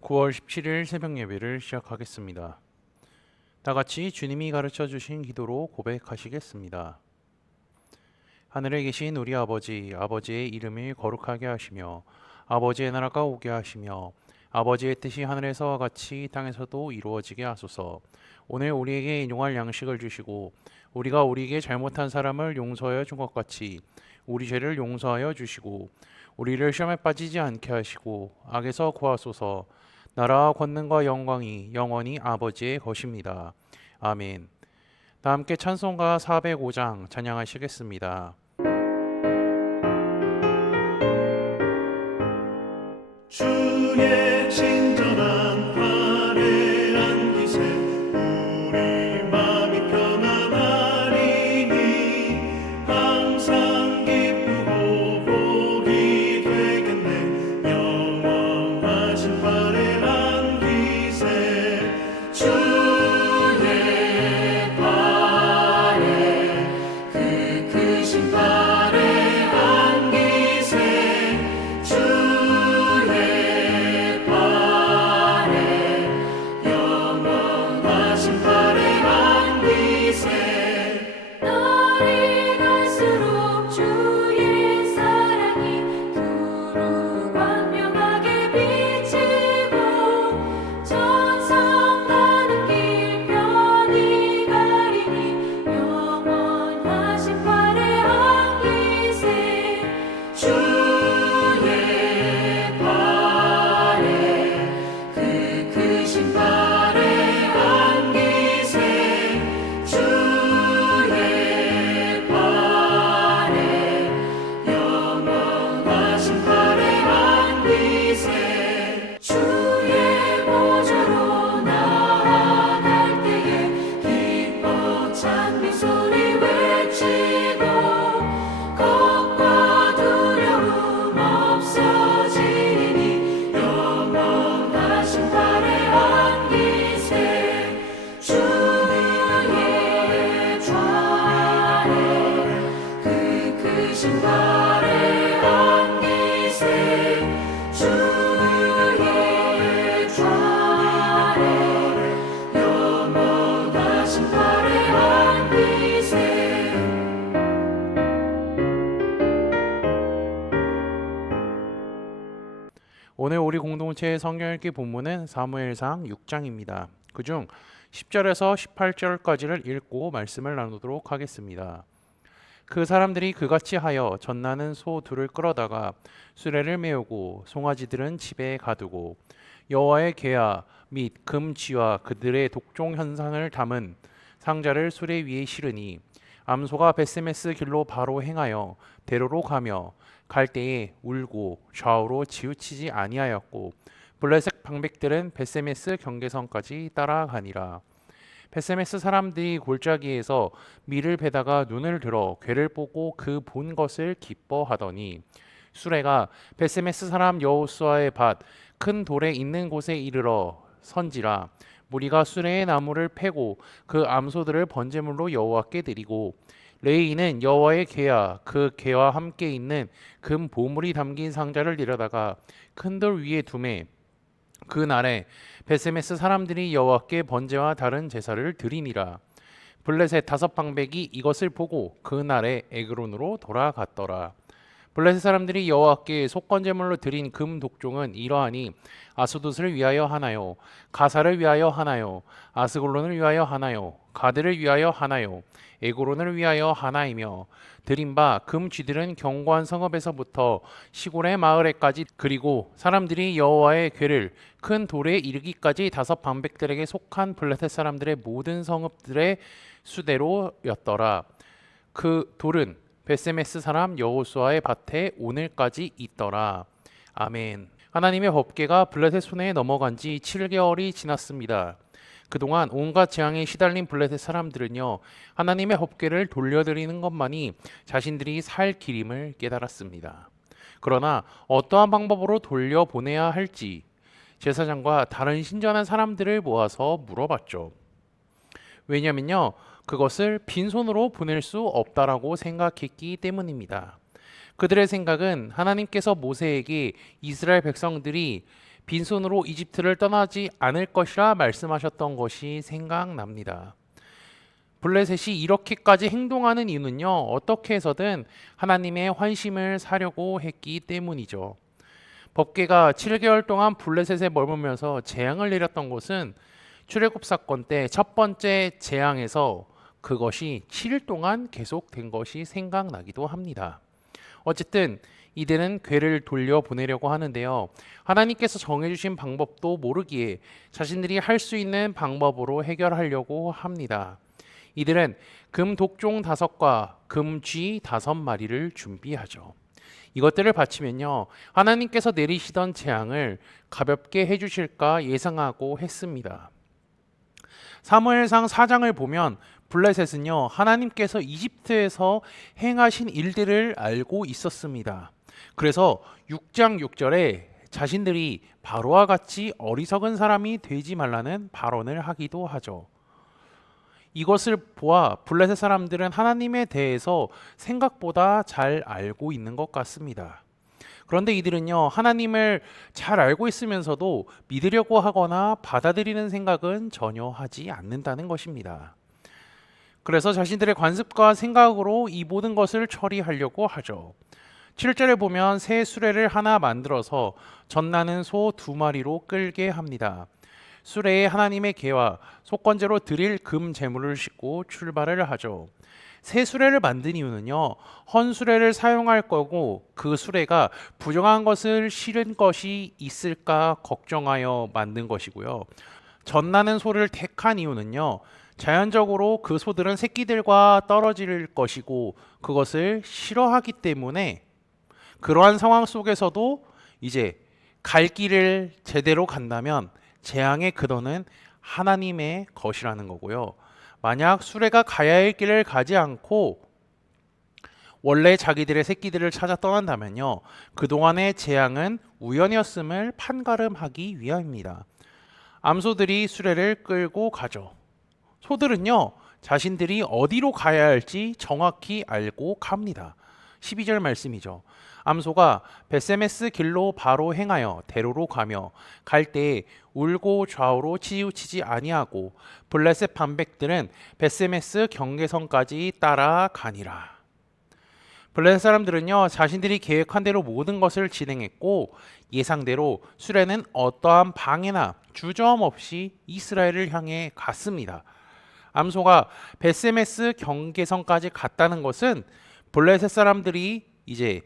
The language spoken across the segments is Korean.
9월 17일 새벽 예배를 시작하겠습니다. 다 같이 주님이 가르쳐 주신 기도로 고백하시겠습니다. 하늘에 계신 우리 아버지, 아버지의 이름이 거룩하게 하시며 아버지의 나라가 오게 하시며 아버지의 뜻이 하늘에서와 같이 땅에서도 이루어지게 하소서. 오늘 우리에게 일용할 양식을 주시고 우리가 우리에게 잘못한 사람을 용서하여 준 것 같이 우리 죄를 용서하여 주시고 우리를 시험에 빠지지 않게 하시고 악에서 구하소서. 나라와 권능과 영광이 영원히 아버지의 것입니다. 아멘. 다 함께 찬송가 405장 찬양하시겠습니다. 주의 친절한 팔에 안기세 우리 마음이 편안하리니 항상 기쁘고 복이 되겠네. 영원하신 팔에 안기세 주의 팔에 그 크신 팔에 안기세 오늘 우리 공동체의 성경 읽기 본문은 사무엘상 6장입니다. 그중 10절에서 18절까지를 읽고 말씀을 나누도록 하겠습니다. 그 사람들이 그같이 하여 젖나는 소 둘을 끌어다가 수레를 메우고 송아지들은 집에 가두고 여호와의 계야 및 금쥐와 그들의 독종 현상을 담은 상자를 수레 위에 실으니 암소가 벳세메스 길로 바로 행하여 대로로 가며 갈 때에 울고 좌우로 치우치지 아니하였고 블레셋 방백들은 벳세메스 경계선까지 따라가니라. 벳세메스 사람들이 골짜기에서 밀을 베다가 눈을 들어 괴를 보고 그 본 것을 기뻐하더니 수레가 벳세메스 사람 여호수아의 밭 큰 돌에 있는 곳에 이르러 선지라. 무리가 수레의 나무를 패고 그 암소들을 번제물로 여호와께 드리고 레이인은 여호와의 계야 그 계와 함께 있는 금 보물이 담긴 상자를 내려다가 큰 돌 위에 두매 그 날에 벳세메스 사람들이 여호와께 번제와 다른 제사를 드리니라. 블레셋 5방백이 이것을 보고 그 날에 에그론으로 돌아갔더라. 블레셋 사람들이 여호와께 속건제물로 드린 금 독종은 이러하니 아스돗을 위하여 하나요, 가사를 위하여 하나요, 아스골론을 위하여 하나요, 가드를 위하여 하나요, 에고론을 위하여 하나이며 드린 바 금 쥐들은 견고한 성읍에서부터 시골의 마을에까지 그리고 사람들이 여호와의 궤를 큰 돌에 이르기까지 5방백들에게 속한 블레셋 사람들의 모든 성읍들의 수대로였더라. 그 돌은 벳세메스 사람 여호수아의 밭에 오늘까지 있더라. 아멘. 하나님의 법궤가 블레셋 손에 넘어간 지 7개월이 지났습니다. 그동안 온갖 재앙에 시달린 블레셋 사람들은요, 하나님의 법궤를 돌려드리는 것만이 자신들이 살 길임을 깨달았습니다. 그러나 어떠한 방법으로 돌려보내야 할지 제사장과 다른 신전한 사람들을 모아서 물어봤죠. 왜냐면요, 그것을 빈손으로 보낼 수 없다라고 생각했기 때문입니다. 그들의 생각은 하나님께서 모세에게 이스라엘 백성들이 빈손으로 이집트를 떠나지 않을 것이라 말씀하셨던 것이 생각납니다. 블레셋이 이렇게까지 행동하는 이유는요, 어떻게 해서든 하나님의 환심을 사려고 했기 때문이죠. 법궤가 7개월 동안 블레셋에 머물면서 재앙을 내렸던 것은 출애굽 사건 때 첫 번째 재앙에서 그것이 7일 동안 계속된 것이 생각나기도 합니다. 어쨌든 이들은 궤를 돌려보내려고 하는데요. 하나님께서 정해주신 방법도 모르기에 자신들이 할 수 있는 방법으로 해결하려고 합니다. 이들은 금 독종 5과 금 쥐 5마리를 준비하죠. 이것들을 바치면요, 하나님께서 내리시던 재앙을 가볍게 해주실까 예상하고 했습니다. 사무엘상 4장을 보면 블레셋은요, 하나님께서 이집트에서 행하신 일들을 알고 있었습니다. 그래서 6장 6절에 자신들이 바로와 같이 어리석은 사람이 되지 말라는 발언을 하기도 하죠. 이것을 보아 블레셋 사람들은 하나님에 대해서 생각보다 잘 알고 있는 것 같습니다. 그런데 이들은요, 하나님을 잘 알고 있으면서도 믿으려고 하거나 받아들이는 생각은 전혀 하지 않는다는 것입니다. 그래서 자신들의 관습과 생각으로 이 모든 것을 처리하려고 하죠. 7절에 보면 새 수레를 하나 만들어서 젖나는 소 2마리로 끌게 합니다. 수레에 하나님의 계와 속건제로 드릴 금 제물을 싣고 출발을 하죠. 새 수레를 만든 이유는요, 헌 수레를 사용할 거고 그 수레가 부정한 것을 실은 것이 있을까 걱정하여 만든 것이고요. 젖나는 소를 택한 이유는요, 자연적으로 그 소들은 새끼들과 떨어질 것이고 그것을 싫어하기 때문에 그러한 상황 속에서도 이제 갈 길을 제대로 간다면 재앙의 근원은 하나님의 것이라는 거고요. 만약 수레가 가야 할 길을 가지 않고 원래 자기들의 새끼들을 찾아 떠난다면요, 그동안의 재앙은 우연이었음을 판가름하기 위함입니다. 암소들이 수레를 끌고 가죠. 소들은요, 자신들이 어디로 가야 할지 정확히 알고 갑니다. 12절 말씀이죠. 암소가 베세메스 길로 바로 행하여 대로로 가며 갈 때에 울고 좌우로 치우치지 아니하고 블레셋 반백들은 베세메스 경계선까지 따라가니라. 블레셋 사람들은요, 자신들이 계획한 대로 모든 것을 진행했고 예상대로 수레는 어떠한 방해나 주저함 없이 이스라엘을 향해 갔습니다. 암소가 베세메스 경계선까지 갔다는 것은 블레셋 사람들이 이제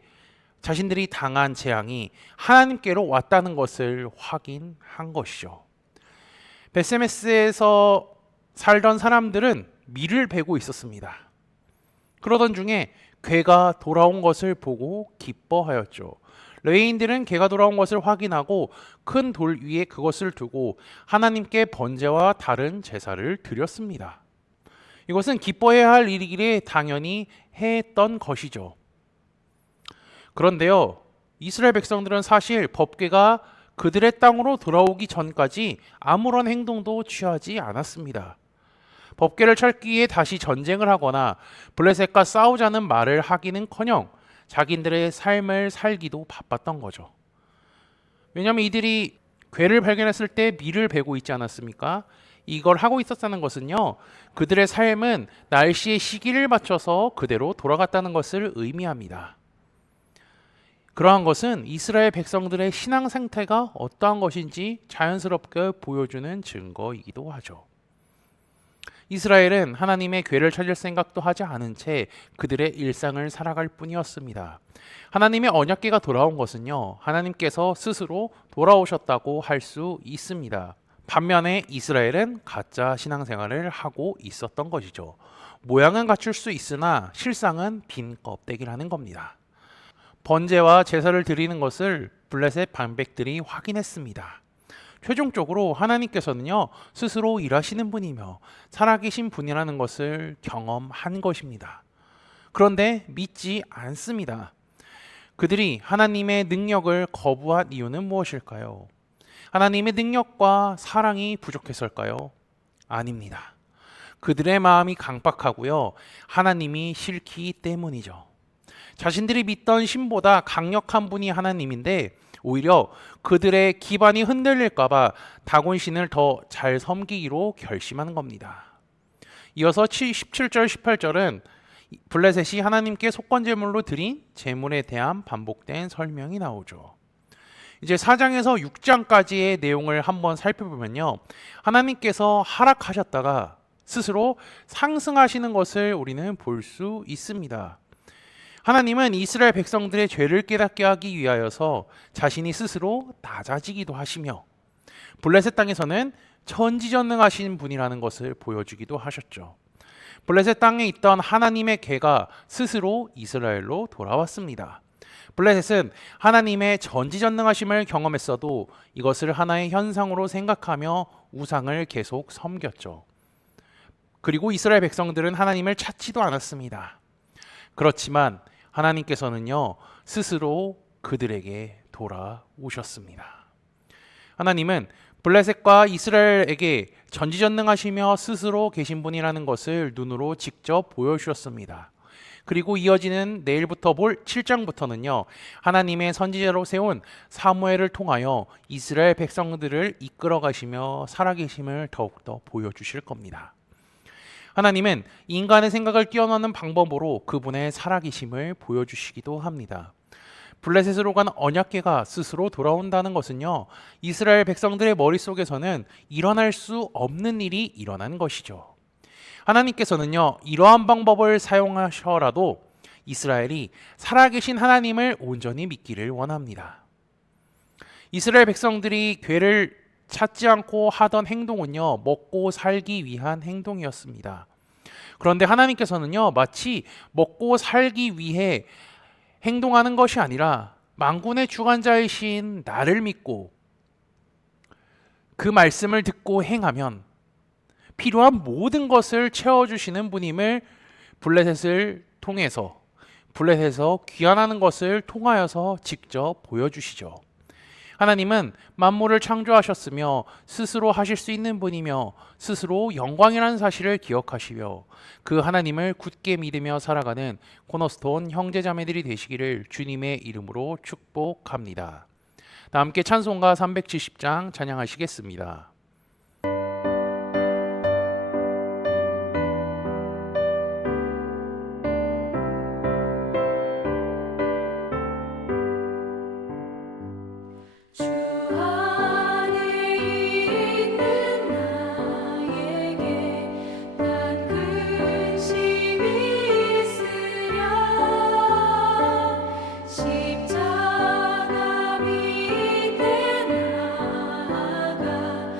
자신들이 당한 재앙이 하나님께로 왔다는 것을 확인한 것이죠. 베세메스에서 살던 사람들은 밀을 베고 있었습니다. 그러던 중에 괴가 돌아온 것을 보고 기뻐하였죠. 레위인들은 괴가 돌아온 것을 확인하고 큰 돌 위에 그것을 두고 하나님께 번제와 다른 제사를 드렸습니다. 이것은 기뻐해야 할 일이기에 당연히 했던 것이죠. 그런데요, 이스라엘 백성들은 사실 법궤가 그들의 땅으로 돌아오기 전까지 아무런 행동도 취하지 않았습니다. 법궤를 찾기 위해 다시 전쟁을 하거나 블레셋과 싸우자는 말을 하기는커녕 자기들의 삶을 살기도 바빴던 거죠. 왜냐하면 이들이 궤를 발견했을 때 밀을 베고 있지 않았습니까? 이걸 하고 있었다는 것은요, 그들의 삶은 날씨의 시기를 맞춰서 그대로 돌아갔다는 것을 의미합니다. 그러한 것은 이스라엘 백성들의 신앙 상태가 어떠한 것인지 자연스럽게 보여주는 증거이기도 하죠. 이스라엘은 하나님의 궤를 찾을 생각도 하지 않은 채 그들의 일상을 살아갈 뿐이었습니다. 하나님의 언약궤가 돌아온 것은요, 하나님께서 스스로 돌아오셨다고 할 수 있습니다. 반면에 이스라엘은 가짜 신앙생활을 하고 있었던 것이죠. 모양은 갖출 수 있으나 실상은 빈 껍데기라는 겁니다. 번제와 제사를 드리는 것을 블레셋 반백들이 확인했습니다. 최종적으로 하나님께서는요, 스스로 일하시는 분이며 살아계신 분이라는 것을 경험한 것입니다. 그런데 믿지 않습니다. 그들이 하나님의 능력을 거부한 이유는 무엇일까요? 하나님의 능력과 사랑이 부족했을까요? 아닙니다. 그들의 마음이 강박하고요, 하나님이 싫기 때문이죠. 자신들이 믿던 신보다 강력한 분이 하나님인데 오히려 그들의 기반이 흔들릴까봐 다곤신을 더 잘 섬기기로 결심한 겁니다. 이어서 17절, 18절은 블레셋이 하나님께 속건제물로 드린 제물에 대한 반복된 설명이 나오죠. 이제 4장에서 6장까지의 내용을 한번 살펴보면요. 하나님께서 하락하셨다가 스스로 상승하시는 것을 우리는 볼 수 있습니다. 하나님은 이스라엘 백성들의 죄를 깨닫게 하기 위하여서 자신이 스스로 낮아지기도 하시며 블레셋 땅에서는 천지전능하신 분이라는 것을 보여주기도 하셨죠. 블레셋 땅에 있던 하나님의 개가 스스로 이스라엘로 돌아왔습니다. 블레셋은 하나님의 전지전능하심을 경험했어도 이것을 하나의 현상으로 생각하며 우상을 계속 섬겼죠. 그리고 이스라엘 백성들은 하나님을 찾지도 않았습니다. 그렇지만 하나님께서는요, 스스로 그들에게 돌아오셨습니다. 하나님은 블레셋과 이스라엘에게 전지전능하시며 스스로 계신 분이라는 것을 눈으로 직접 보여주셨습니다. 그리고 이어지는 내일부터 볼 7장부터는요. 하나님의 선지자로 세운 사무엘을 통하여 이스라엘 백성들을 이끌어 가시며 살아계심을 더욱더 보여주실 겁니다. 하나님은 인간의 생각을 뛰어넘는 방법으로 그분의 살아계심을 보여주시기도 합니다. 블레셋으로 간 언약궤가 스스로 돌아온다는 것은요, 이스라엘 백성들의 머릿속에서는 일어날 수 없는 일이 일어난 것이죠. 하나님께서는요, 이러한 방법을 사용하셔라도 이스라엘이 살아계신 하나님을 온전히 믿기를 원합니다. 이스라엘 백성들이 궤를 찾지 않고 하던 행동은요, 먹고 살기 위한 행동이었습니다. 그런데 하나님께서는요, 마치 먹고 살기 위해 행동하는 것이 아니라 만군의 주관자이신 나를 믿고 그 말씀을 듣고 행하면 필요한 모든 것을 채워주시는 분임을 블레셋에서 귀환하는 것을 통하여서 직접 보여주시죠. 하나님은 만물을 창조하셨으며 스스로 하실 수 있는 분이며 스스로 영광이라는 사실을 기억하시며 그 하나님을 굳게 믿으며 살아가는 코너스톤 형제자매들이 되시기를 주님의 이름으로 축복합니다. 다 함께 찬송가 370장 찬양하시겠습니다. 주 안에 있는 나에게 난 근심이 있으랴 십자가 밑에 나아가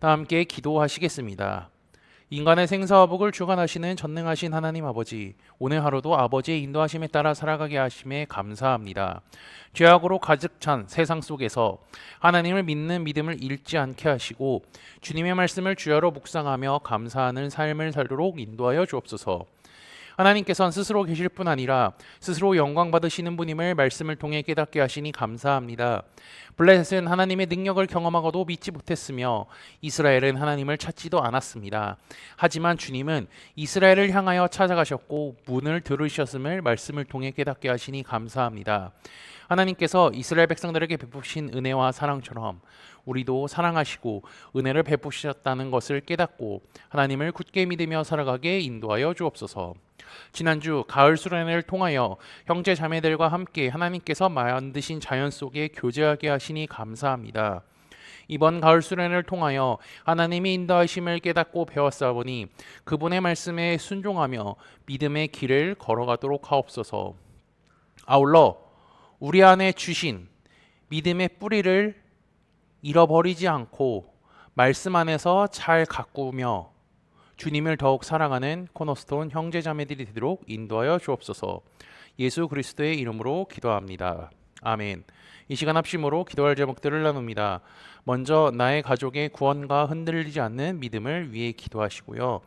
다 함께 기도하시겠습니다. 인간의 생사화복을 주관하시는 전능하신 하나님 아버지, 오늘 하루도 아버지의 인도하심에 따라 살아가게 하심에 감사합니다. 죄악으로 가득 찬 세상 속에서 하나님을 믿는 믿음을 잃지 않게 하시고 주님의 말씀을 주야로 묵상하며 감사하는 삶을 살도록 인도하여 주옵소서. 하나님께서는 스스로 계실 뿐 아니라 스스로 영광 받으시는 분임을 말씀을 통해 깨닫게 하시니 감사합니다. 블레셋은 하나님의 능력을 경험하고도 믿지 못했으며 이스라엘은 하나님을 찾지도 않았습니다. 하지만 주님은 이스라엘을 향하여 찾아가셨고 문을 들으셨음을 말씀을 통해 깨닫게 하시니 감사합니다. 하나님께서 이스라엘 백성들에게 베푸신 은혜와 사랑처럼 우리도 사랑하시고 은혜를 베푸셨다는 것을 깨닫고 하나님을 굳게 믿으며 살아가게 인도하여 주옵소서. 지난주 가을 수련회를 통하여 형제 자매들과 함께 하나님께서 만드신 자연 속에 교제하게 하시니 감사합니다. 이번 가을 수련회를 통하여 하나님의 인도하심을 깨닫고 배웠사오니 그분의 말씀에 순종하며 믿음의 길을 걸어가도록 하옵소서. 아울러 우리 안에 주신 믿음의 뿌리를 잃어버리지 않고 말씀 안에서 잘 가꾸며 주님을 더욱 사랑하는 코너스톤 형제자매들이 되도록 인도하여 주옵소서. 예수 그리스도의 이름으로 기도합니다. 아멘. 이 시간 합심으로 기도할 제목들을 나눕니다. 먼저 나의 가족의 구원과 흔들리지 않는 믿음을 위해 기도하시고요.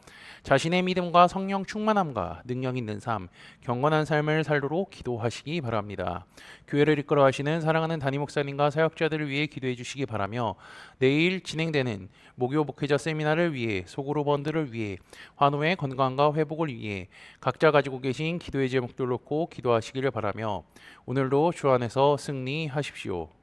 자신의 믿음과 성령 충만함과 능력 있는 삶, 경건한 삶을 살도록 기도하시기 바랍니다. 교회를 이끌어 하시는 사랑하는 담임 목사님과 사역자들을 위해 기도해 주시기 바라며 내일 진행되는 목요 목회자 세미나를 위해 소그룹 원들을 위해 환우의 건강과 회복을 위해 각자 가지고 계신 기도의 제목들 놓고 기도하시기를 바라며 오늘도 주 안에서 승리하십시오.